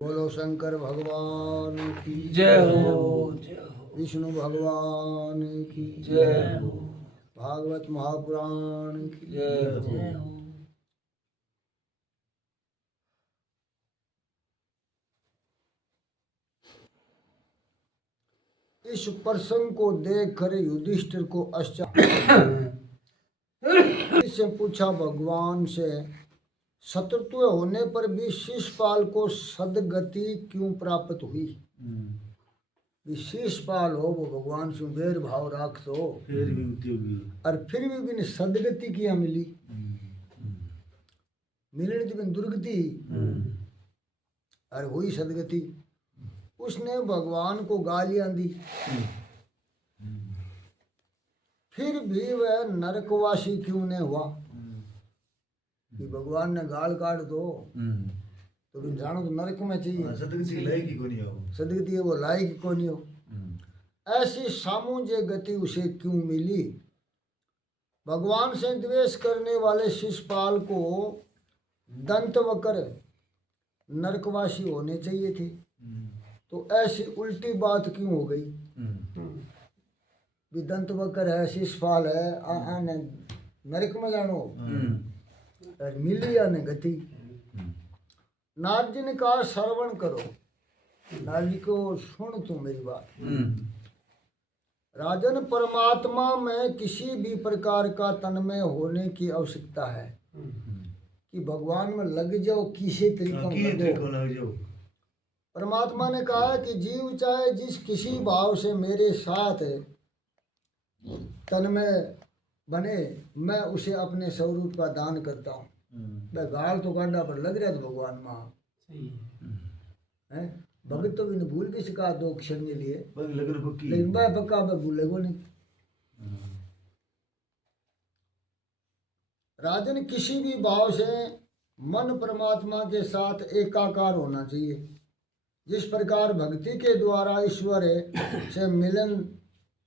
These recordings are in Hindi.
बोलो शंकर भगवान की जय हो, जय हो, विष्णु भगवान की जय हो, भागवत महापुराण की जय हो। इस प्रसंग को देखकर युधिष्ठिर को आश्चर्य से पूछा भगवान से, शत्रुत्व होने पर भी शिषपाल को सदगति क्यों प्राप्त हुई? शिषपाल हो वो भगवान से वेर भाव राख तो और फिर भी बिन सदगति किया मिली मिलने तो बिन दुर्गति और हुई सदगति। उसने भगवान को गालियां दी, फिर भी वह नरकवासी क्यों नहीं हुआ? कि भगवान ने गाल काट दो तो तुम जानो तो नरक में चाहिए। सदगति है वो लायक को नहीं हो। ऐसी सामुज्य गति उसे क्यों मिली? भगवान से द्वेष करने वाले शिषपाल को दंतवक्र नरकवासी होने चाहिए थे, तो ऐसी उल्टी बात क्यों हो गई? भी दंतवक्र है, शिषपाल है, आने नरक में जानो और मिली या ने गति। नारद ने कहा श्रवण करो। नारद जी को सुन तू मेरी बात। राजन, परमात्मा में किसी भी प्रकार का तन्मय होने की आवश्यकता है कि भगवान में लग जाओ, किसी तरीके लग जाओ। परमात्मा ने कहा कि जीव चाहे जिस किसी भाव से मेरे साथ तन्मय बने, मैं उसे अपने स्वरूप का दान करता हूँ। मैं गाल तो गांडा पर लग रहा था भगवान माँ है, भगत तो भी भूल भी सका 2 क्षण के लिए, लेकिन मैं पक्का मैं भूलेगो नहीं। राजन, किसी भी भाव से मन परमात्मा के साथ एकाकार होना चाहिए। जिस प्रकार भक्ति के द्वारा ईश्वर से मिलन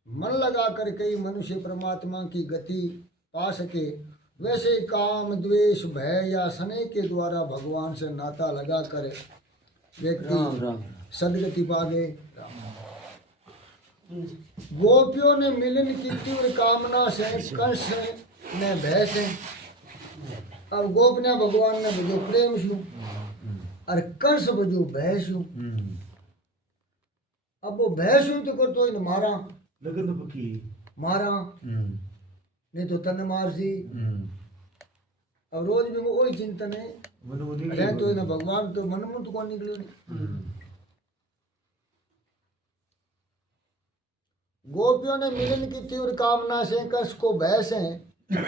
मन लगाकर कई मनुष्य परमात्मा की गति पा सके, वैसे काम द्वेष भय या स्नेह के द्वारा भगवान से नाता लगाकर व्यक्ति सदगति पावे। गोपियों ने मिलन की तीव्र कामना से कंस ने भय से, अब गोप ने भगवान ने बजो प्रेम शू और कंस बजो भय शू। अब वो भय शू तो कर तो इन मारा लगन तो पक्की मारा नहीं तो तन मार सी। अब रोज भी वो वही चिंतन है रह तो ना भगवान तो मन में तो कौन निकले नहीं। गोपियों ने मिलन की तीव्र कामना से कंस को भय से,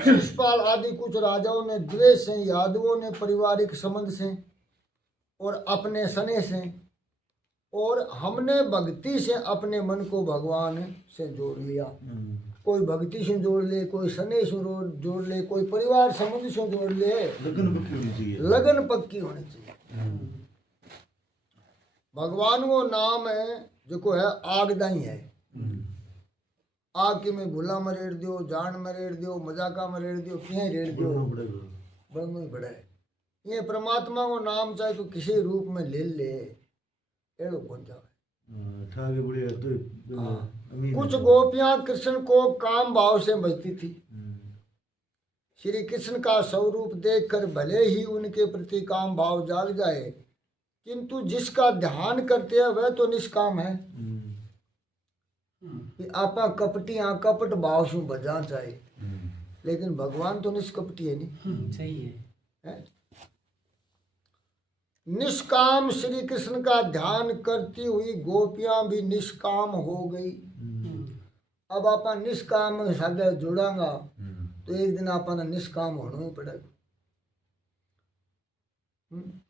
शिषपाल आदि कुछ राजाओं ने द्वेष से, यादवों ने पारिवारिक संबंध से और अपने स्नेह से, और हमने भक्ति से अपने मन को भगवान से जोड़ लिया। कोई भक्ति से जोड़ ले, कोई स्नेह से जोड़ ले, कोई परिवार संबंध से जोड़ ले। लगन पक्की होनी चाहिए। भगवान वो नाम है जो है आगदाई है। आग के में भूला में रेड़ दियो, जान में रेड़ दियो, मजाका में रेड़ दियो, क्या रेड़ दियो बंग में बड़ा है। ये परमात्मा को नाम चाहे तो किसी रूप में ले ले एड़ो पहुंच जाए। कुछ गोपियां कृष्ण को काम भाव से बचती थी। श्री कृष्ण का स्वरूप देखकर भले ही उनके प्रति काम भाव जाग जाए, किंतु जिसका ध्यान करते हैं वह तो निष्काम है। आपा कपटियां कपट भाव से बजा चाहे, लेकिन भगवान तो निष्कपटी है नहीं। सही है? निष्काम श्री कृष्ण का ध्यान करती हुई गोपियां भी निष्काम हो गई। अब आप निष्काम सागे जुड़ांगा तो एक दिन आप निष्काम होना ही पड़ेगा।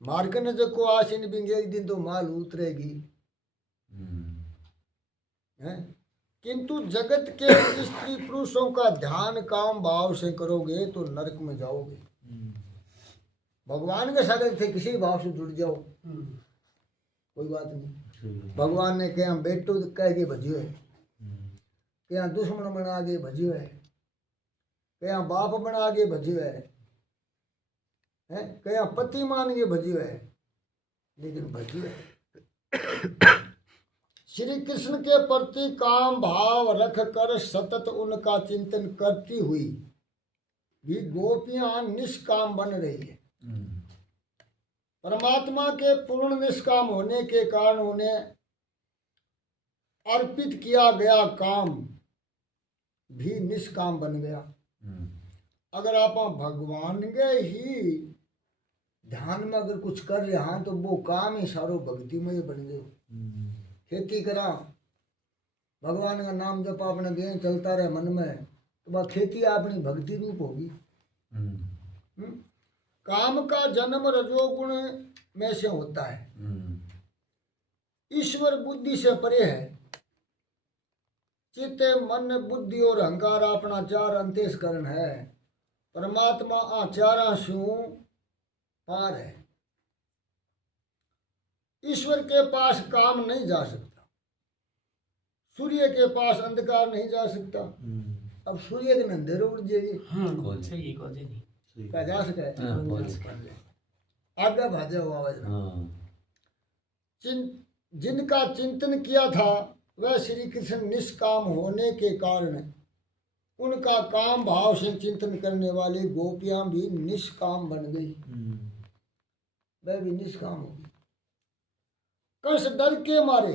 मार्ग ने जो को आशीन भी एक दिन तो माल उतरेगी है? किंतु जगत के स्त्री पुरुषों का ध्यान काम भाव से करोगे तो नरक में जाओगे। भगवान के सागर थे किसी भाव से जुड़ जाओ, कोई बात नहीं। भगवान ने क्या बेटो कह के भजियो है, क्या दुश्मन बना के भजियो है, क्या बाप बना के भजियो है, क्या पति मान के भजियो है, लेकिन भटिया श्री कृष्ण के प्रति काम भाव रख कर सतत उनका चिंतन करती हुई भी गोपियां निष्काम बन रही है। परमात्मा के पूर्ण निष्काम होने के कारण उन्हें अर्पित किया गया काम भी निष्काम बन गया। अगर आप भगवान के ही ध्यान में अगर कुछ कर रहे हैं तो वो काम ही सारो भक्ति में बन गए। खेती करा, भगवान का नाम जब अपने गें चलता रहे मन में तो वह खेती अपनी भक्ति रूप होगी। काम का जन्म रजोगुण में से होता है, ईश्वर बुद्धि से परे है। चित्त मन बुद्धि और अहंकार अपना चार अंतस्करण है। परमात्मा आचारा स्यू पार है। ईश्वर के पास काम नहीं जा सकता, सूर्य के पास अंधकार नहीं जा सकता। अब सूर्य के अंधेरे उड़ जाइए क्या जा सके? आगे भाजे हुआ आवाज। जिनका चिंतन किया था वह श्री कृष्ण निष्काम होने के कारण उनका काम भाव से चिंतन करने वाली गोपियां भी निष्काम बन गई। वह भी निष्काम हो गई। कंस डर के मारे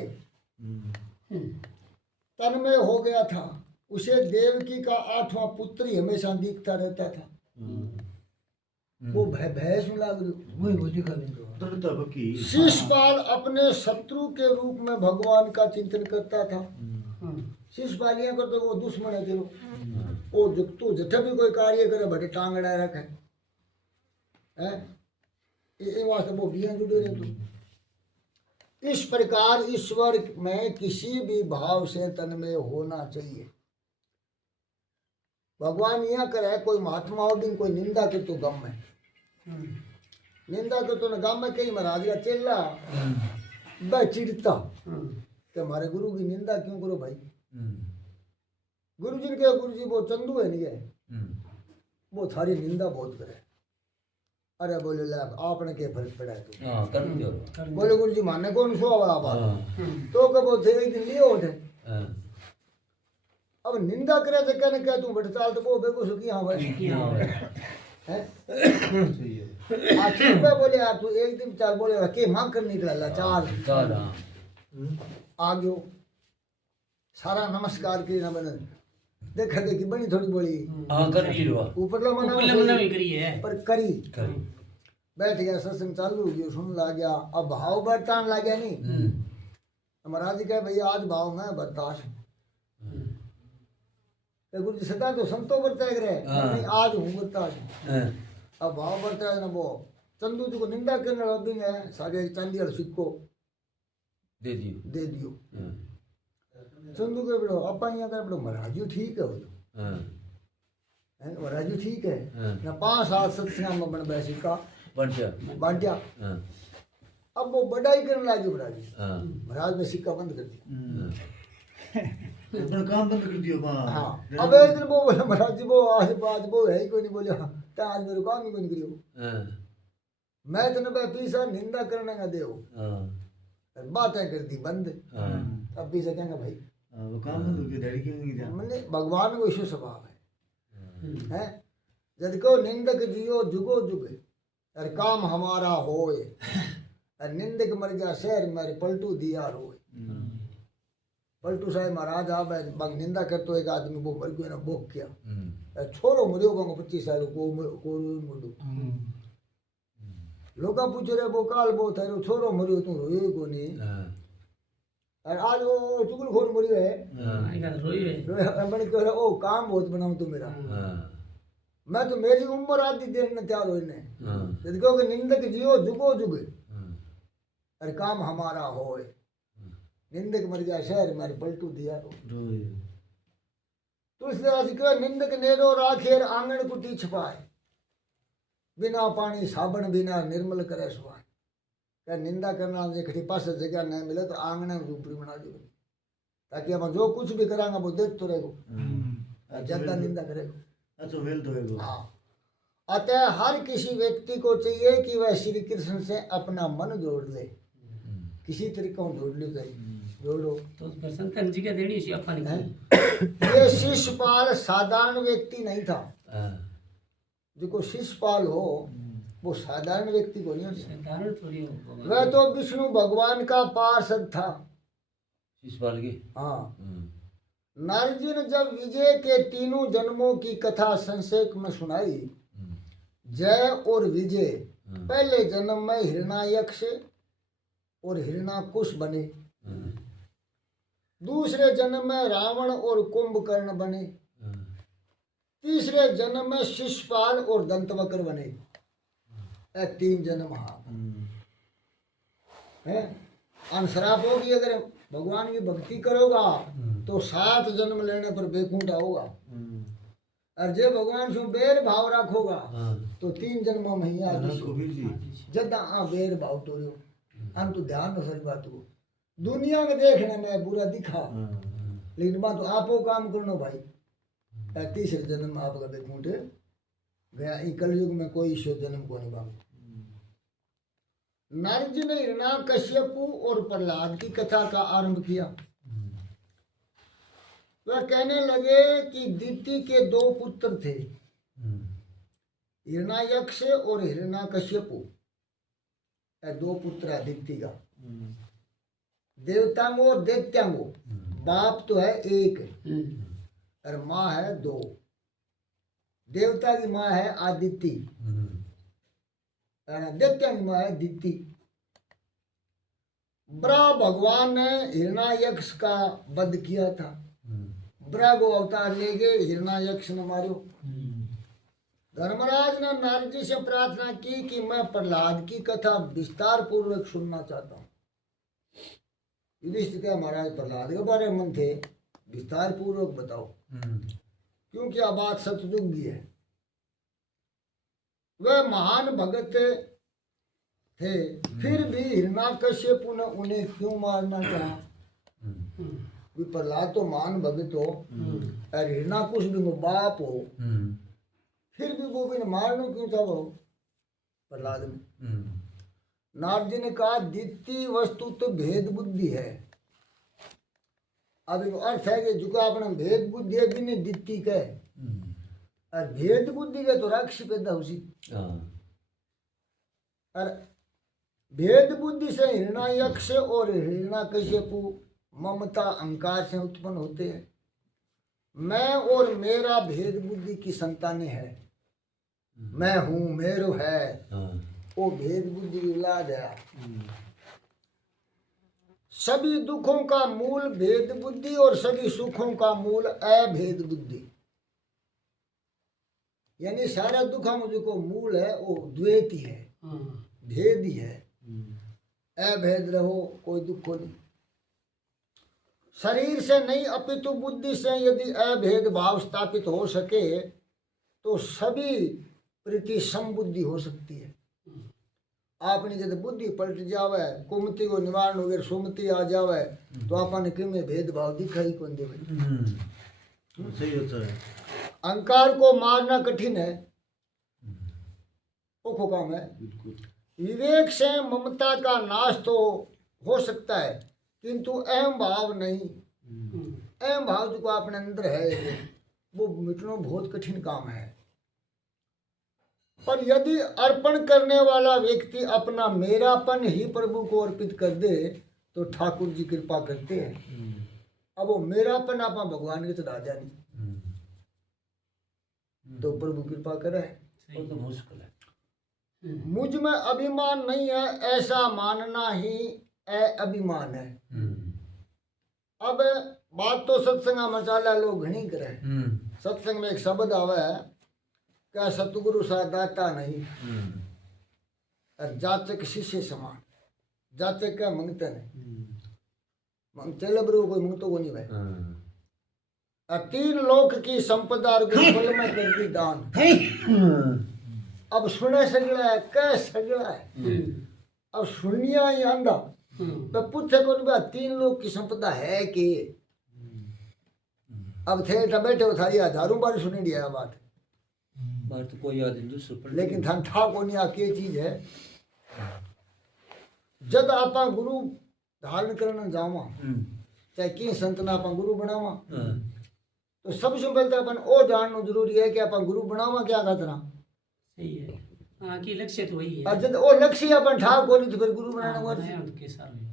तन्मय हो गया था। उसे देवकी का 8वां पुत्र ही हमेशा दिखता रहता था। वो भय में लाग रही। शिशपाल अपने शत्रु के रूप में भगवान का चिंतन करता था। शिशपालियां कर तो वो दुश्मन है तेरो। वो तो जब भी कोई कार्य करे भटे टांगड़ा रखे है, ये वास्ते वो बिया जुड़े रहे। तो इस प्रकार ईश्वर में किसी भी भाव से तन्मय होना चाहिए। भगवान यहाँ करे कोई महात्मा हो दिन कोई निंदा कर तो गम में निंदा कर तो न गम में कहीं महाराज का चेला वह चिढ़ता कि हमारे गुरु की निंदा क्यों करो भाई। गुरु जी के गुरु जी वो चंदू है नहीं है, वो थारी निंदा बहुत करे। अरे बोले लाख आपने क्या फर्क पड़ा है तो बोले गुरु जी माने कौन सो आप तो कब थे एक दिन लिए उठे। अब निंदा करे तो कहने क्या तू बट चाल तो वो बेगो सुखी हाँ भाई है आखिर में बोले यार तू एक दिन चाल बोले के मांग कर निकला चाल आ गयो सारा नमस्कार की ना बने देखा देखी बनी थोड़ी बोली ऊपर ला मना करी है पर करी बैठ गया सत्संग चालू हो गया सुन ला गया। अब भाव बर्तान ला गया नहीं। महाराज कहे भैया आज भाव में बर्दाश्त गुरु जी सदा तो संतो बरता रहे आज हूँ बर्दाश्त। अब भाव बरता है ना वो चंदू जी को निंदा करने लगे है सागे चांदी वाला सिक्को दे दियो। चंदू के बड़ो अपा यहाँ का बड़ो महाराजू ठीक है वो तो महाराजू ठीक है ना 5 साल सत्संग में बन गया सिक्का बांटिया। अब वो बढ़ाई करने लगे महाराज ने सिक्का बंद कर दिया काम बंद कर दिया। हाँ अब एक दिन वो बोले महाराज जी वो आज बात वो है ही कोई नहीं बोले तो आज मेरे काम ही कोई नहीं करियो मैं तो ना पीसा निंदा करने का दे बातें कर दी बंद। अब पीसा कहेंगे भाई वो काम बंद हो गया डैडी क्यों नहीं गया। मैंने भगवान को ईश्वर स्वभाव है जद को निंदक जियो जुगो जुगे और काम हमारा होए और निंदक मर गया शहर मेरे पलटू दिया रोए। पलटू साहब महाराज आप बग निंदा कर तो एक आदमी वो मर गया ना भोग किया छोरो मरियो बंग 25 साल को मुंडू लोग पूछ रहे वो काल वो था छोरो मरियो तू रोयो को नहीं और आज वो चुगलखोर मरियो है मैंने कह रहा ओ काम बहुत बनाऊं तो मेरा मैं तो मेरी उम्र आदि देने तैयार हो यदि कहोगे निंदक जियो जुगो जुगे अरे काम हमारा होए निंदक मर गया शहर मारे पलटू दिया तुलसीदास कहो निंदक नेरो राखेर आंगन कुटी छपाए बिना पानी साबन बिना निर्मल करे सुहाए। क्या निंदा करना एक पास जगह नहीं मिले तो आंगन में ऊपरी बना दो ताकि हम जो कुछ भी करांगा वो देख तो रहेगा ज्यादा निंदा करेगा। अच्छा वेल तो है हाँ अतः हर किसी व्यक्ति को चाहिए कि वह श्री कृष्ण से अपना मन जोड़ ले, किसी तरीके से जोड़ लो, जोड़ो। तो फिर शंकर जी के देनी सी अपन हैं? ये शिष्यपाल साधारण व्यक्ति नहीं था। जो शिष्यपाल हो वो साधारण व्यक्ति को नहीं होता, साधारण थोड़ी हो भगवान। वह तो विष्णु भगवान का पार्षद था। शिशुपाल की। हाँ, नारद जी ने जब विजय के तीनों जन्मों की कथा संक्षेप में सुनाई, जय और विजय पहले जन्म में हिरण्यायक्ष और हिरण्याकुश बने, दूसरे जन्म में रावण और कुंभकर्ण बने, तीसरे जन्म में शिशुपाल और दंतवक्र बने। ये 3 जन्म। हाँ है अंशराप होगी, अगर भगवान की भक्ति करोगा तो 7 जन्म लेने पर बेकुंठा होगा, और जे भगवान से बेर भाव रखोगा तो 3 जन्मों में ही आगे जदा बेर भाव टोरियो। हम तो ध्यान रखो सारी बात को, दुनिया के देखने में बुरा दिखा, लेकिन बात तो आपो काम करनो भाई। 30 जन्म में आपका बेकुंठे गया, ई कलयुग में कोई ईश्वर जन्म को नहीं बाबू। नारद जी ने हिरण्याकश्यपु और प्रहलाद की कथा का आरंभ किया। वह कहने लगे कि दिति के 2 पुत्र थे, हिरण्यायक्ष और हिरण्याकश्यपु। 2 पुत्र है दिति का, देवतांगो और दैत्यांगो। बाप तो है एक और माँ है 2। देवता की माँ है आदिति, दैत्या की माँ है दिति। ब्रह्म भगवान ने हिरण्यायक्ष का वध किया था, ब्रह्म को अवतार ले गए, हिरण्यायक्ष ने मारो। धर्मराज ने नारद जी से प्रार्थना की कि मैं प्रहलाद की कथा विस्तार पूर्वक सुनना चाहता हूँ। युधिष्ठिर कहा महाराज प्रहलाद के बारे में थे, विस्तार पूर्वक बताओ, क्योंकि यह बात सतयुग की है। वह महान भगत थे, फिर भी हिरण्याकश्यपु ने उन्हें क्यों मारना चाहा? प्रहलाद तो महान भगत हो और हिरण्याकुश भी वो बाप हो, फिर भी वो भी मारना क्यों था वो प्रहलाद में? नारद जी ने कहा दिति वस्तु तो भेद बुद्धि है। अब अर्थ है कि जो अपना भेद बुद्धि है भी नहीं दिति के, और भेद बुद्धि के तो राक्षस पैदा हो सी, और भेद बुद्धि से हिरण्यायक्ष और हिरण्याकश्यपु ममता अहंकार से उत्पन्न होते हैं। मैं और मेरा भेद बुद्धि की संतानें है, मैं हूँ मेरो है, वो भेद बुद्धि की औलाद है। सभी दुखों का मूल भेद बुद्धि और सभी सुखों का मूल अभेद बुद्धि। यानी सारा दुखों में जो को मूल है वो द्वैत ही है, भेद ही है। अभेद रहो कोई दुख को नहीं। शरीर से नहीं अपितु बुद्धि से यदि अभेद भाव स्थापित हो सके तो सभी प्रति समबुद्धि हो सकती है। आपने जब बुद्धि पलट जावे, कुमति को निवारण वगैरह सुमति आ जावे तो आपने किमें भेदभाव दिखाई कौन देवे। सही होता है। अहंकार को मारना कठिन है, ओखो काम है। विवेक से ममता का नाश तो हो सकता है किंतु अहम भाव नहीं। अहम भाव जो अपने अंदर है वो मिटना बहुत कठिन काम है। पर यदि अर्पण करने वाला व्यक्ति अपना मेरापन ही प्रभु को अर्पित कर दे तो ठाकुर जी कृपा करते हैं। अब वो मेरापन आप भगवान के चढ़ा जानी तो प्रभु कृपा करे। तो मुश्किल है। मुझ में अभिमान नहीं है ऐसा मानना ही अभिमान है। अब बात तो सत्संग मचाला लोग घनी करे। सत्संग में एक शब्द आवे है क्या सतगुरु सा दाता नहीं और जाचक शिष्य समान। जाचक क्या मंगते नहीं, मंगते लबरू कोई मंगतो को नहीं भाई। और 3 लोक की संपदा फल में कर दी दान। अब सुने सगड़ा है कह सगड़ा है, अब सुनिया ही आंदा तो पूछे कौन बा 3 लोक की संपदा है कि अब थे बैठे हो थारी हजारों बार सुनी दिया बात। बाहर तो कोई आदमी दूसरे पर लेकिन थान ठा को नहीं आके चीज है जद आपा गुरु धारण करने जावा चाहे की संत ना आपा गुरु बनावा तो सबसे पहले तो अपन ओ जानना जरूरी है कि अपन गुरु बनावा क्या करना सही है हाँ की लक्ष्य तो वही है और जब ओ लक्ष्य अपन ठा को नहीं तो फिर गुरु बनाना हुआ हाँ, तो के साथ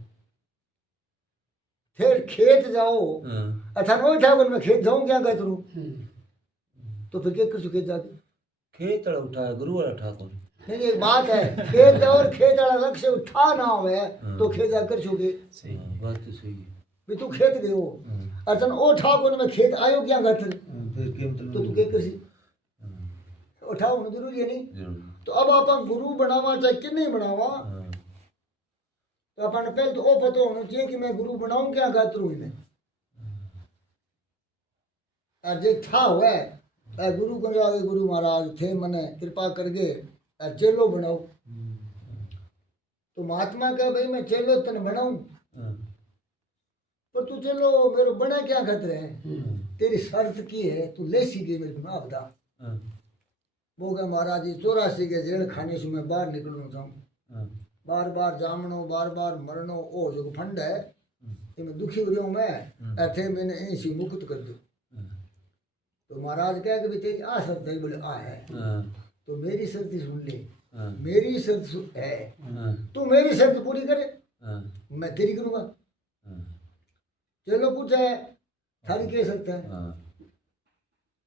फिर खेत जाओ अच्छा वो ठाकुर मैं खेत जाऊं क्या कहते रू तो फिर क्या कर चुके जाके खेत वाला उठा गुरु वाला ठाकुर नहीं एक बात है खेत जाओ और खेत वाला लक्ष्य उठा ना हो तो खेत जाकर चुके सही बात तो सही है भी तू खेत गए हो अच्छा ओ ठाकुर मैं खेत आयो क्या कहते फिर क्या मतलब तो तू क्या कर सी उठाओ ना जरूरी है नहीं तो अब अपन गुरु बनावा चाहे कि नहीं बनावा तो अपन पहले तो ओ पता होना चाहिए कि मैं गुरु बनाऊं क्या कहते रू इन्हें और जे था हुआ है गुरु को आगे गुरु महाराज थे मने कृपा करके चेलो बनाओ तो महात्मा कहे भाई मैं चेलो तन बनाऊं पर तू चलो मेरे बना क्या खतरे है तेरी शर्त की है तू ले सी गई मेरे को ना बता वो कहे महाराज 84 के जेल खाने से मैं बाहर निकलना चाहूँ बार बार जामनो बार बार मरनो ओ जो फंड है ये मैं दुखी हो रहा हूँ मैं ऐसे मैंने ऐसी मुक्त कर दो तो महाराज कहे कि भाई तेरी आ शर्त है बोले आ है तो मेरी शर्त ही सुन ले मेरी शर्त है तू मेरी शर्त पूरी करे मैं तेरी करूँगा चलो पूछा है थारी क्या शर्त है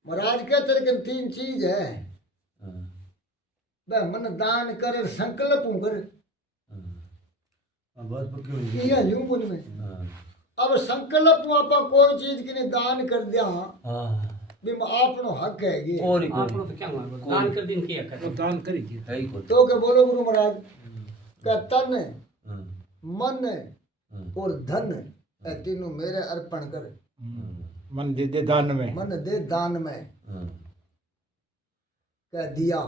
महाराज के तेरे के 3 चीज है वह मन दान कर संकल्प हूँ कर बात पक्की हो गई ये यूं बोल में अब संकल्प हूँ आपा कोई चीज के लिए दान कर दिया भी आपनो हक है ये और ही आप लोग तो क्या मांगो दान कर दिन किया कर दान करेगी है ही कोई तो क्या बोलो गुरु महाराज का तन मन और धन ये तीनों मेरे अर्पण कर मन दे दान में मन दे दान में कह दिया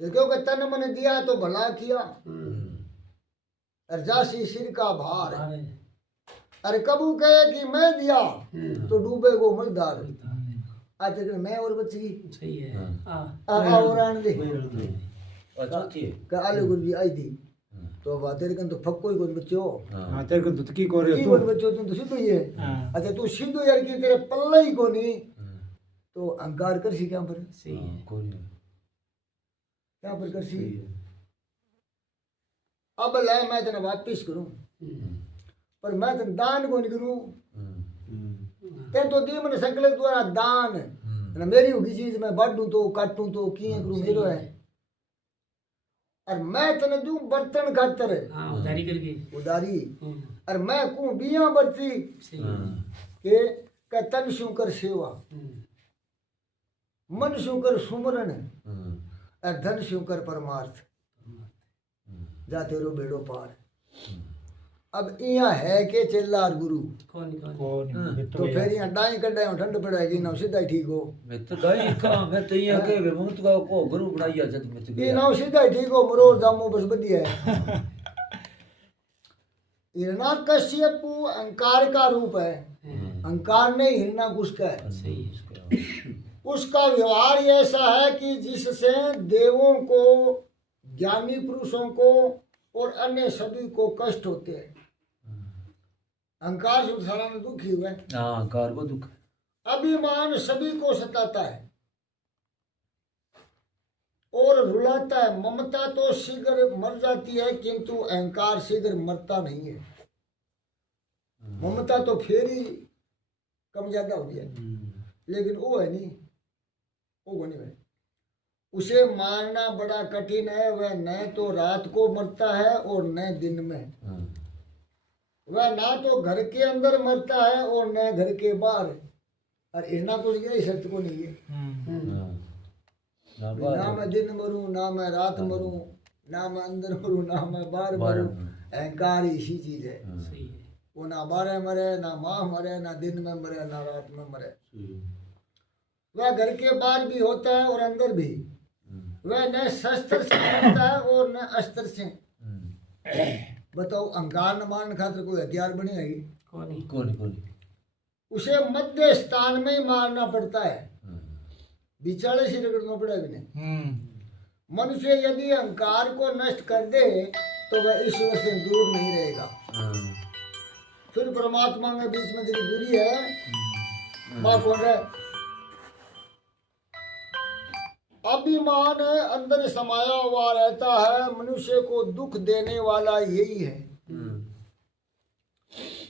क्योंकि तन मन दिया तो भला किया और जासी सिर का भार अरे कबू कहे कि मैं दिया तो डूबे गो मजदार आज तक मैं और बच गई सही है और आने दे अच्छा थी का आले गुरु जी आई थी तो बात तेरे कन तो फक्को ही कोई बच्चो हां तेरे को तो की को रे की तू कोई बच्चो तू सीधो ही है अच्छा तू सीधो यार की तेरे पल्ला ही को नहीं तो अहंकार कर सी क्या पर सही है कोई क्या पर कर सी अब ले मैं तेने वापिस करूं पर मैं तेन दान को नहीं करूं तेन तो दी मैंने संकल्प द्वारा दान ना मेरी होगी चीज मैं बांटूं तो काटूं तो किए करूं मेरो है और मैं तने दूं बर्तन खातर हाँ उधारी करके उदारी और मैं को बिया बरती सही है के तन शू कर सेवा मन शू कर सुमरण और धन शू कर परमार्थ जा तेरो बेड़ो पार अब इया है के चेल्लार गुरु कौन कौन कौन तो फिर यहाँ डाई कड्डाई ठंड पड़ेगी ना सीधा ही ठीक हो मैं तो दाई का मैं तो यहाँ के मुक्त का को गुरु बनाइया जब मैं तो ये गया ना सीधा ही ठीक हो मरोड़ जामो बस बढ़िया है हिरण्यकश्यप अहंकार का रूप है अहंकार नहीं हिरण्यकुश का है सही है उसका व्यवहार ऐसा है कि जिससे देवों को ज्ञानी पुरुषों को और अन्य सभी को कष्ट होते हैं अहंकार से सारा में दुखी हुआ है हाँ कार को दुख अभिमान सभी को सताता है और रुलाता है ममता तो शीघ्र मर जाती है किंतु अहंकार शीघ्र मरता नहीं है ममता तो फिर ही कम ज्यादा होती है लेकिन वो है नहीं वो नहीं है उसे मारना बड़ा कठिन है वह न तो रात को मरता है और न दिन में वह ना तो घर के अंदर मरता है और न घर के बाहर और इतना कुछ यही सत्य को नहीं है ना मैं दिन मरूं ना मैं रात मरूं ना मैं अंदर मरूं ना मैं बाहर मरूं अहंकार इसी चीज है सही है वो ना बाहर मरे ना माँ मरे ना दिन में मरे ना रात में मरे वह घर के बाहर भी होता है और अंदर भी वह न शस्त्र से मरता है और न अस्त्र से बताओ अहंकार न मान खातिर कोई हथियार बनेगी कौन उसे मध्य स्थान में ही मारना पड़ता है बिचाले से रगड़ना पड़ेगा नहीं। मनुष्य यदि अहंकार को नष्ट कर दे तो वह ईश्वर से दूर नहीं रहेगा। फिर परमात्मा के बीच में जो दूरी है वह कौन है? अभिमान है, अंदर समाया हुआ रहता है। मनुष्य को दुख देने वाला यही है।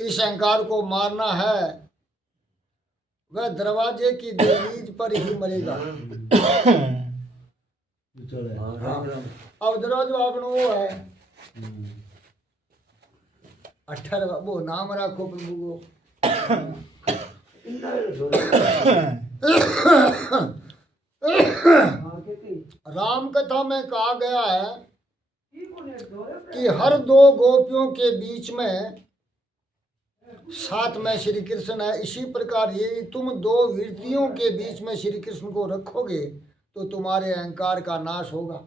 इस अहंकार को मारना है, वह दरवाजे की दहलीज पर ही मरेगा। अब दरवाजा अपना वो है 18 वो नाम रखो प्रभु को। राम कथा में कहा गया है कि हर दो गोपियों के बीच में साथ में श्री कृष्ण है। इसी प्रकार ये तुम दो वृत्तियों के बीच में श्री कृष्ण को रखोगे तो तुम्हारे अहंकार का नाश होगा।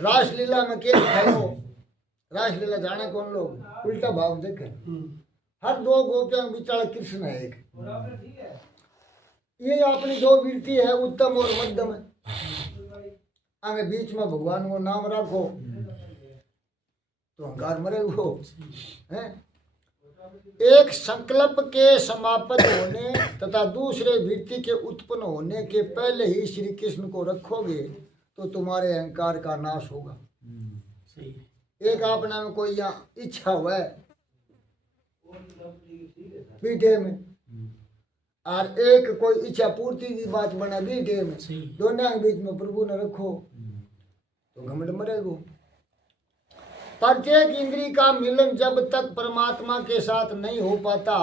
रासलीला में क्या दिखाओ? रासलीला जाने कौन लोग उल्टा भाव देखे। हर दो गोपियों के बीच कृष्ण है एक। ये अपनी दो वृत्ति है, उत्तम और मध्यम है। आगे बीच में भगवान को नाम रखो तो अहंकार मरेगो है। एक संकल्प के समापन होने तथा दूसरे वृत्ति के उत्पन्न होने के पहले ही श्री कृष्ण को रखोगे तो तुम्हारे अहंकार का नाश होगा। सही है। एक आपने में कोई यहाँ इच्छा हुआ है पीठे में, और एक कोई इच्छा पूर्ति की बात बना बीठे में, दोनों के बीच में प्रभु ने रखो तो घमंड मरेगो। प्रत्येक इंद्री का मिलन जब तक परमात्मा के साथ नहीं हो पाता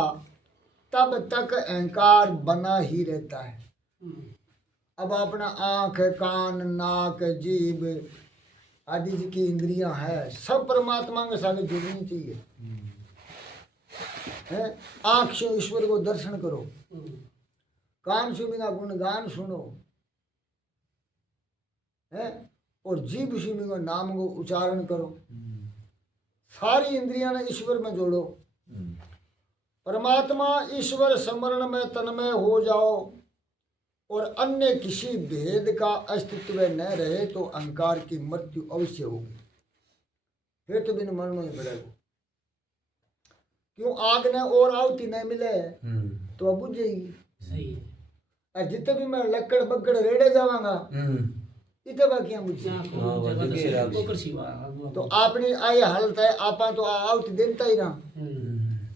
तब तक अहंकार बना ही रहता है। अब अपना आंख, कान, नाक, जीभ आदि की इंद्रियां हैं, सब परमात्मा के साथ जुड़नी चाहिए है। आंख से ईश्वर को दर्शन करो, कान से बिना गुणगान सुनो है, और जीभ से बिना नाम को उच्चारण करो। सारी इंद्रियां ने ईश्वर में जोड़ो। परमात्मा ईश्वर स्मरण में तन्मय हो जाओ और अन्य किसी भेद का अस्तित्व न रहे तो अहंकार की मृत्यु अवश्य होगी। फिर तो बिन मरण में बढ़ेगा। क्यों? आग ने और आहुति नहीं मिले तो अब बुझ जाएगी। सही है। और जितने भी मैं लकड़ बकड़ रेड़े जावांगा इतने बाकियां बुझ तो अपनी आई हालत है। आपा तो आहुति देता ही रहा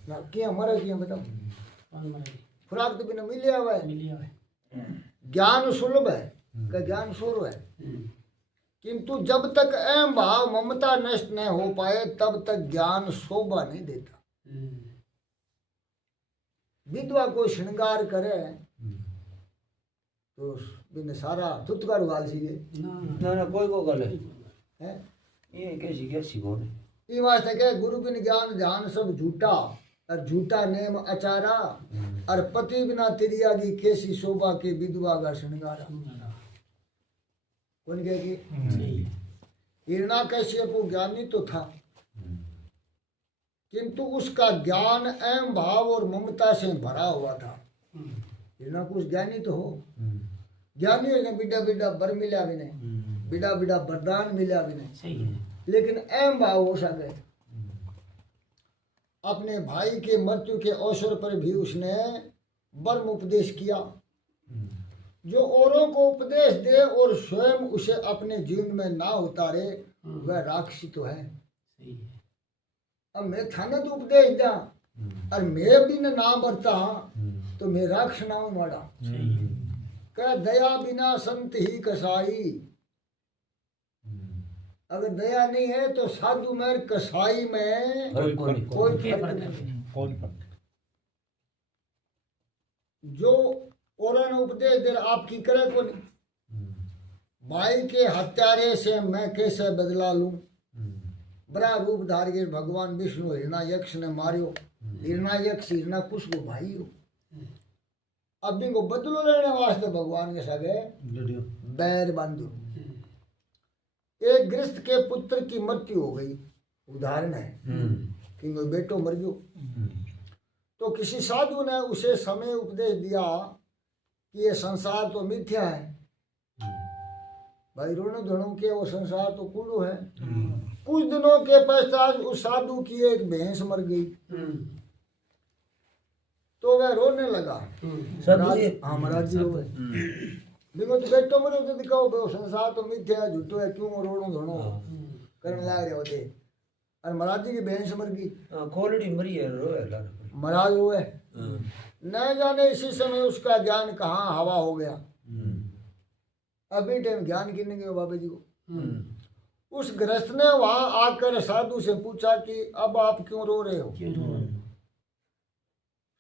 ना, किया मरा किया बताओ। खुराक तो बिना मिलिया हुआ है। ज्ञान सुलभ है का ज्ञान सुर है, किंतु जब तक अहम भाव ममता नष्ट न हो पाए तब तक ज्ञान शोभा नहीं देता। विधवा को श्रृंगार करे तो बिन सारा तुतकार गाल सी ना कोई को गल है ये कैसी कौन ई वास्ते के गुरु बिन ज्ञान ध्यान सब झूठा और झूठा नेम अचारा और पति बिना तिरियागी कैसी शोभा के विधवा का श्रृंगारा। कौन कहेगी? हिरणा कश्यप को ज्ञानी तो था किंतु उसका ज्ञान अहम भाव और ममता से भरा हुआ था। हिरणा कुछ ज्ञानी तो हो, ज्ञानी हो बिड़ा बिड़ा बर मिला भी नहीं, बिड़ा बिड़ा वरदान मिला भी नहीं, लेकिन अहम भाव हो सके। अपने भाई के मृत्यु के अवसर पर भी उसने बर्म उपदेश किया। जो औरों को उपदेश दे और स्वयं उसे अपने जीवन में ना उतारे वह राक्षसी तो है। अब मैं थाने तो उपदेश दा और मैं भी ना बरता तो मैं राक्षस ना हूं माड़ा। कह दया बिना संत ही कसाई। अगर दया नहीं है तो साधु में कसाई में कोई फर्क नहीं। जो और उपदेश दे आपकी करे को नहीं। भाई के हत्यारे से मैं कैसे बदला लूं? बड़ा रूप धारिए भगवान विष्णु हिरण्यक्ष ने मारियो। हिरण्यक्ष हिरण्यकुश को भाई हो। अब इनको बदलो लेने वास्ते भगवान के सगे बैर बांधो। एक गृहस्थ के पुत्र की मृत्यु हो गई, उदाहरण है कि बेटो मर गयो, तो किसी साधु ने उसे समय उपदेश दिया कि ये संसार तो मिथ्या है। भाई रोने धोनों के वो संसार तो कूड़ो है। कुछ दिनों के पश्चात उस साधु की एक भैंस मर गई तो वह रोने लगा। साधु जी? हाँ महाराज जी रोए। देखो तो बेटो मरो तो दिखाओ भाई संसार तो मिथ्या है, झूठो है, क्यों रोनो धोनो करने लग रहे होते। और महाराज जी की भैंस मर गई। खोलड़ी मरी है, रोए लाल। महाराज रोए। न जाने इसी समय उसका ज्ञान कहाँ हवा हो गया। अभी टाइम ज्ञान गिरने गए बाबा जी को। उस गृहस्थ ने वहां आकर साधु से पूछा कि अब आप क्यों रो रहे हो। क्यों रो रहे हो?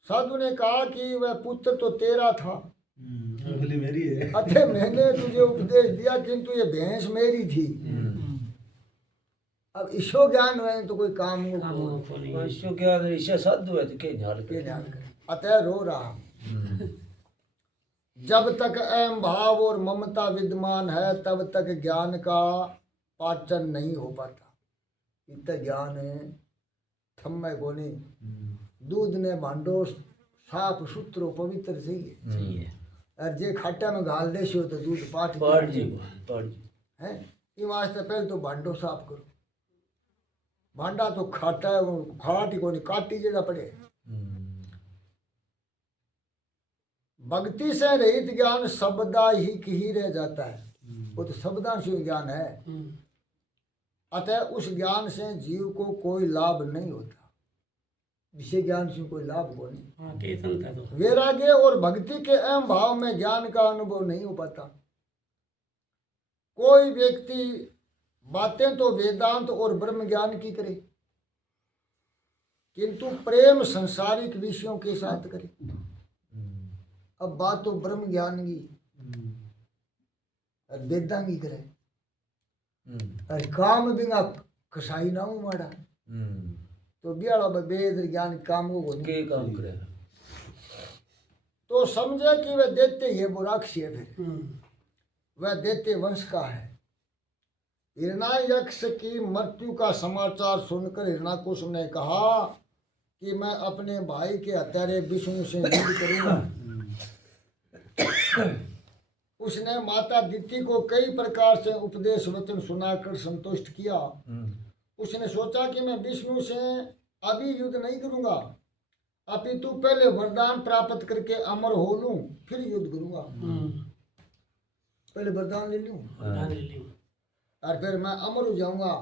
साधु ने कहा कि वह पुत्र तो तेरा था, बोली मेरी है। अथे मैंने तुझे उपदेश दिया किंतु ये भैंस मेरी थी। अब ईशो ज्ञान हुए तो कोई काम हो काम हो तो नहीं। इसको क्या ईशा साधु है तो के झाल के के ध्यान करे। अतः रो रहा। जब तक अहम भाव और ममता विद्यमान है तब तक ज्ञान का पाचन नहीं हो पाता। इतना ज्ञान है थम्मे कोनी दूध ने भांडो साफ सुथरो पवित्र सही है। सही है। और जे खाटा में गाल देशो तो दूध पाठ पाड़ जी पाड़ जी है। ये वास्ते पहले तो भांडो साफ करो। भांडा तो खाटा है वो फाटी कोनी काटी जेड़ा पड़े। भक्ति से रहित ज्ञान शब्दा ही रह जाता है। वो तो शब्दा से ज्ञान है। अतः उस ज्ञान से जीव को कोई लाभ नहीं होता। विषय ज्ञान से कोई लाभ को नहीं। हाँ, केतन था तो वैराग्य और भक्ति के अहम भाव में ज्ञान का अनुभव नहीं हो पाता। कोई व्यक्ति बातें तो वेदांत और ब्रह्म ज्ञान की करे किंतु प्रेम संसारिक विषयों के साथ करे। अब बात तो ब्रह्म ज्ञान की और वेदांत की करे और काम बिना कसाई ना हो माड़ा तो बियाड़ा वेद ज्ञान काम को नहीं। के काम करे तो समझे कि वह देते ये बुराक्षी है। फिर वह देते वंश का है। हिरणायक्ष की मृत्यु का समाचार सुनकर हिरणाकुश ने कहा कि मैं अपने भाई के हत्यारे विष्णु से युद्ध करूंगा। उसने माता दिति को कई प्रकार से उपदेश वचन सुनाकर संतुष्ट किया। उसने सोचा कि मैं विष्णु से अभी युद्ध नहीं करूंगा, अपितु पहले वरदान प्राप्त करके अमर हो लूं फिर युद्ध करूंगा। पहले वरदान ले लूं और फिर मैं अमर हो जाऊंगा,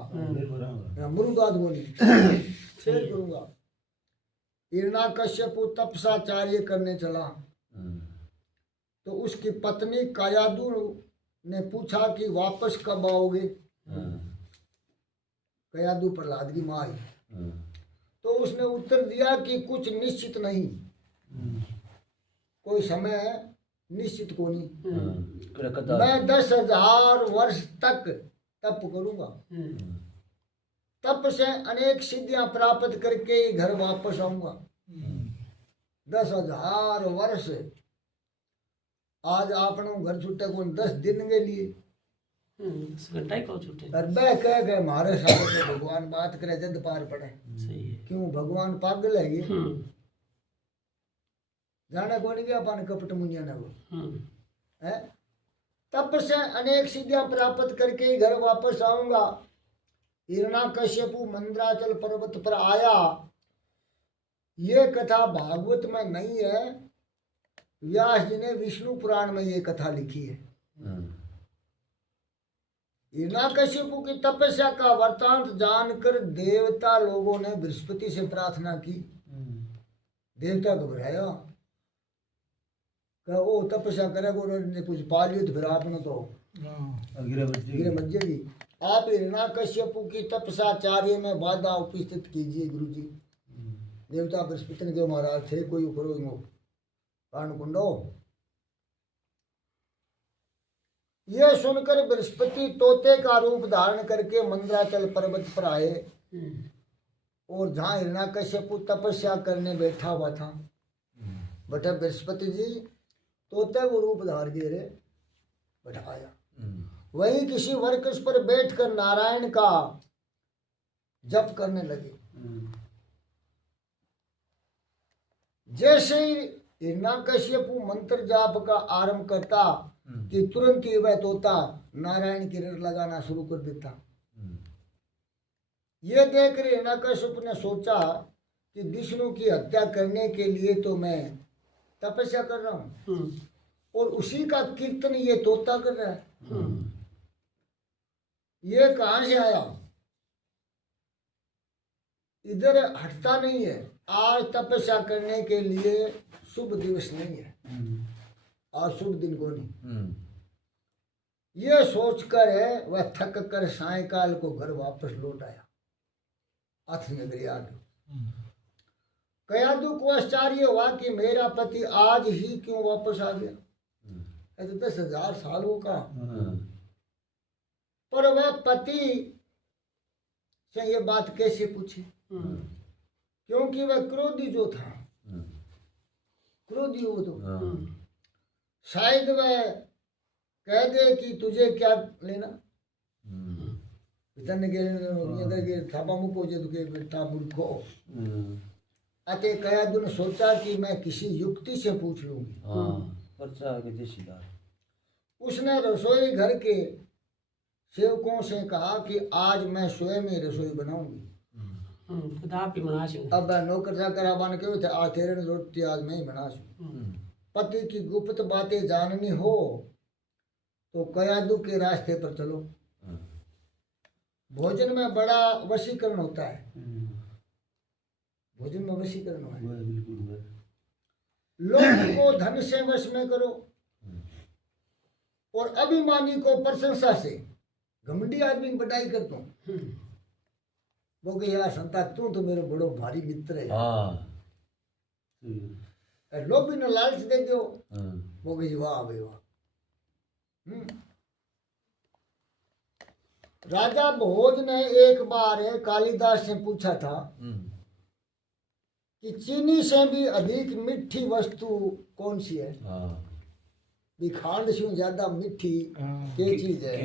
मरुदाद बोली फिर करूंगा। हिरणाकश्यप तपसाचार्य करने चला तो उसकी पत्नी कायादु ने पूछा कि वापस कब आओगे। कायादु प्रहलाद की माँ है। तो उसने उत्तर दिया कि कुछ निश्चित नहीं, कोई समय निश्चित को नहीं। मैं 10,000 वर्ष तक तप करूंगा, तप से अनेक सिद्धियां प्राप्त करके घर वापस आऊंगा। 10,000 वर्ष आज आपने घर छुट्टे को 10 दिन के लिए घंटा ही कहो छूटे। और मैं कह गए हमारे साथ तो भगवान बात करे जद पार पड़े। सही है। क्यों भगवान पागल है ये जाने कौन गया अपन कपट मुनिया ने वो है। तप से अनेक सिद्धियां प्राप्त करके ही घर वापस आऊंगा। हिरणाकश्यपु मंदराचल पर्वत पर आया। ये कथा भागवत में नहीं है, व्यास जी ने विष्णु पुराण में ये कथा लिखी है। हिरणाकश्यपु की तपस्या का वृतांत जानकर देवता लोगों ने बृहस्पति से प्रार्थना की। देवता घबराया, कहा वो तपस्या करेगा ने कुछ पा लियो तो फिर आपने तो गिरे मज्जेगी। आप हिरणाकश्यपु की तपस्याचार्य में बाधा उपस्थित कीजिए गुरु जी। देवता बृहस्पति के महाराज थे कोई करो कारण कुंडो। यह सुनकर बृहस्पति तोते का रूप धारण करके मंदराचल पर्वत पर आए और जहाँ हिरणाकश्यपु तपस्या करने बैठा हुआ था बटा बृहस्पति जी तोते को रूप धार के रे बैठाया। वहीं किसी वृक्ष पर बैठकर नारायण का जप करने लगे। जैसे ही हिरण्यकश्यप मंत्र जाप का आरंभ करता कि तुरंत ही वह तोता नारायण की रट लगाना शुरू कर देता। ये देखकर हिरण्यकश्यप ने सोचा कि विष्णु की हत्या करने के लिए तो मैं तपस्या कर रहा हूँ और उसी का कीर्तन ये तोता कर रहा है, ये कहां से आया, इधर हटता नहीं है। आज तपस्या करने के लिए शुभ दिवस नहीं है, आज शुभ दिन को नहीं। ये सोचकर है वह थक कर सायकाल को घर वापस लौट आया। अथ नगरी आ गया। कयादू को आश्चर्य हुआ कि मेरा पति आज ही क्यों वापस आ गया, ये तो 10,000 सालों का। पर वह पति से ये बात कैसे पूछे, क्योंकि वह क्रोधी जो था, क्रोधी हो तो शायद वह कह दे कि तुझे क्या लेना, थापा मुको जे तुके बेटा मूर्खो। अतः कयादू ने सोचा कि मैं किसी युक्ति से पूछ लूंगी। उसने रसोई घर के सेवकों से कहा कि आज मैं स्वयं ही रसोई बनाऊंगी। अब नौकर चाकर आबान के थे, आज तेरे ने रोटी आज मैं ही बना सकूं। पति की गुप्त बातें जाननी हो तो कयादू के रास्ते पर चलो। भोजन में बड़ा वशीकरण होता है, भोजन में वशीकरण है। लोग को धन से वश में करो और अभिमानी को प्रशंसा से। घमंडी आदमी की बड़ाई करता हूँ, वो कहे यार संता तू तो मेरा बड़ो भारी मित्र है। लोग भी न लालच दे दो, वो कहे वाह भाई वाह। राजा भोज ने एक बार कालिदास से पूछा था कि चीनी से भी अधिक मीठी वस्तु कौन सी है, खांड से ज्यादा मीठी क्या चीज है।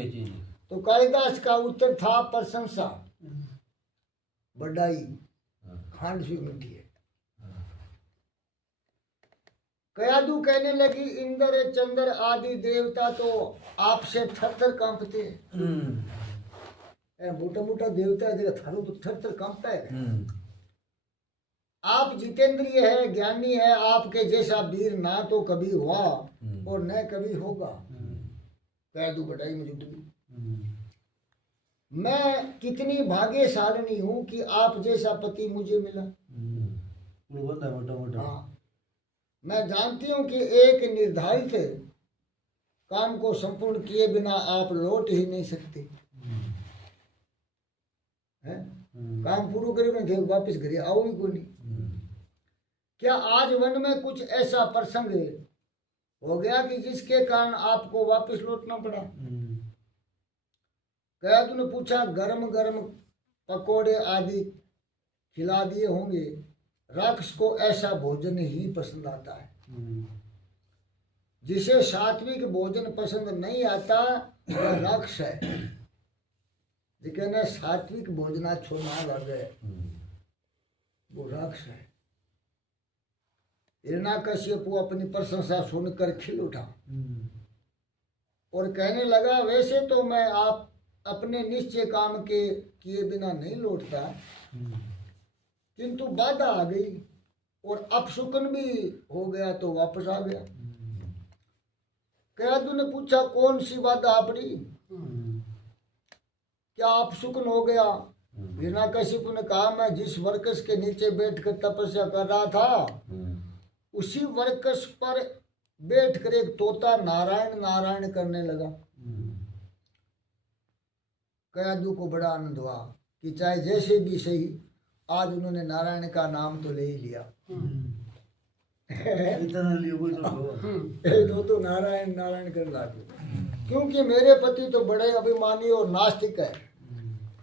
तो कालिदास का उत्तर था प्रशंसा, बड़ाई, खांड से मीठी है। कयादू कहने लगी इंद्र चंद्र आदि देवता तो आपसे थर-थर कांपते हैं। मोटा मोटा देवता जगह थारो तो थर-थर कांपता है। आप जितेंद्रिय है, ज्ञानी है, आपके जैसा वीर ना तो कभी हुआ और न कभी होगा। कयादू बड़ाई में जुट गई। मैं कितनी भाग्यशालिनी हूं कि आप जैसा पति मुझे मिला। हाँ, मैं जानती हूं कि एक निर्धारित काम को संपूर्ण किए बिना आप लौट ही नहीं सकते हैं। काम पूरा करे में थे वापिस घरे आओ ही कोई नहीं। क्या आज वन में कुछ ऐसा प्रसंग हो गया कि जिसके कारण आपको वापस लौटना पड़ा? कयादू ने पूछा। गरम गरम पकोड़े आदि खिला दिए होंगे। राक्षस को ऐसा भोजन ही पसंद आता है। जिसे सात्विक भोजन पसंद नहीं आता वह राक्षस है। जिसने सात्विक भोजना छोड़ना लगे वो राक्षस है। हिरण्यकश्यप अपनी प्रशंसा सुनकर खिल उठा और कहने लगा वैसे तो मैं आप अपने निश्चय काम के किए बिना नहीं लौटता, किंतु बाधा आ गई और अपशुकन भी हो गया तो वापस आ गया। कयादू ने पूछा कौन सी बाधा आ पड़ी, क्या अपशुकन हो गया? हिरण्यकश्यप ने कहा मैं जिस वृक्ष के नीचे बैठकर तपस्या कर रहा था उसी वृक्ष पर बैठकर एक तोता नारायण नारायण करने लगा। कयादू को बड़ा आनंद हुआ कि चाहे जैसे भी सही आज उन्होंने नारायण का नाम तो ले ही लिया। तो नारायण नारायण कर लागे, क्योंकि मेरे पति तो बड़े अभिमानी और नास्तिक है।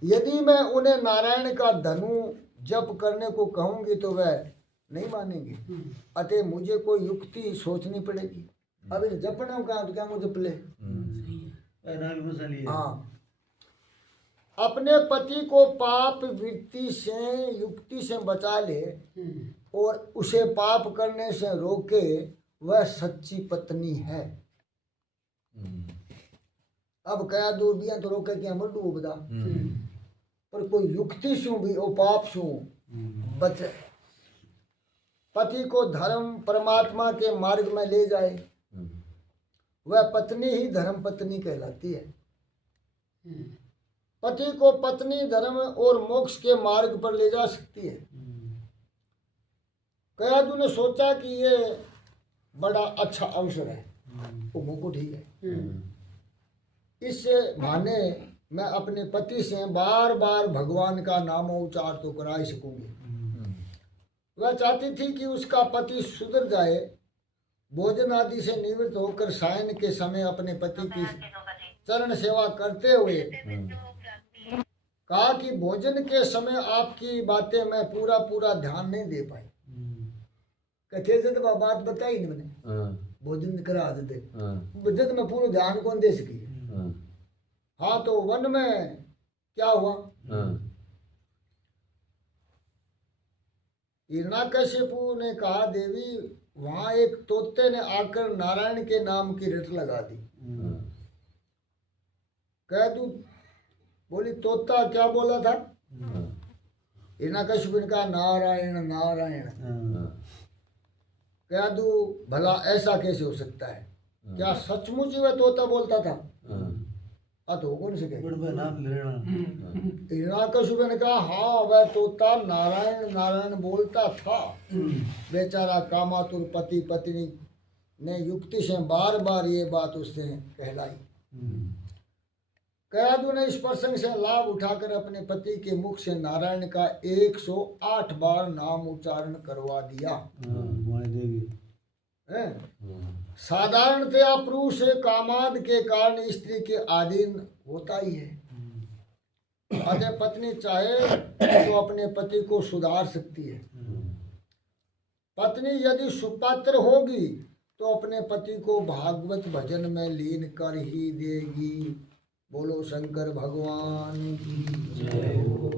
यदि मैं उन्हें नारायण का धनु जप करने को कहूंगी तो वह नहीं मानेंगे। अतः मुझे कोई युक्ति सोचनी पड़ेगी। अब इन जपने का क्या मुझे जप ले। हाँ, अपने पति को पाप वृत्ति से युक्ति से बचा ले और उसे पाप करने से रोके, वह सच्ची पत्नी है। अब कया दूर दिया तो रोके क्या मर डूब बता, पर कोई युक्ति शू भी ओ पाप शू बचे, पति को धर्म परमात्मा के मार्ग में ले जाए, वह पत्नी ही धर्म पत्नी कहलाती है। पति को पत्नी धर्म और मोक्ष के मार्ग पर ले जा सकती है। कयादू ने सोचा कि ये बड़ा अच्छा अवसर है, वो मुकुट ही है। इस बहाने मैं अपने पति से बार बार भगवान का नाम उच्चार तो करा ही सकूंगी। वह चाहती थी कि उसका पति सुधर जाए, भोजन आदि से निवृत्त होकर सायन के समय अपने पति की चरण सेवा करते हुए कहा कि भोजन के समय आपकी बातें मैं पूरा पूरा ध्यान नहीं दे पाई। कथे जब बात बताई नहीं मैंने, भोजन करा देते जब मैं पूरा ध्यान कौन दे सकी। हाँ तो वन में क्या हुआ, हिरण्यकशिपु ने कहा देवी वहां एक तोते ने आकर नारायण के नाम की रट लगा दी। कह तू बोली तोता क्या बोला था, हिरण्यकशिपु ने कहा नारायण नारायण। कह दू भला ऐसा कैसे हो सकता है, क्या सचमुच ही वह तोता बोलता था। तो कौन से हिरण्यकशिपु ने कहा हाँ वह तोता नारायण नारायण बोलता था। बेचारा कामातुर पति पत्नी ने युक्ति से बार बार ये बात उससे कहलाई। कयादू ने इस प्रसंग से लाभ उठाकर अपने पति के मुख से नारायण का 108 बार नाम उच्चारण करवा दिया। साधारणतया पुरुष कामाद के कारण स्त्री के अधीन होता ही है। अतः पत्नी चाहे तो अपने पति को सुधार सकती है। पत्नी यदि सुपात्र होगी तो अपने पति को भागवत भजन में लीन कर ही देगी। बोलो शंकर भगवान की जय हो।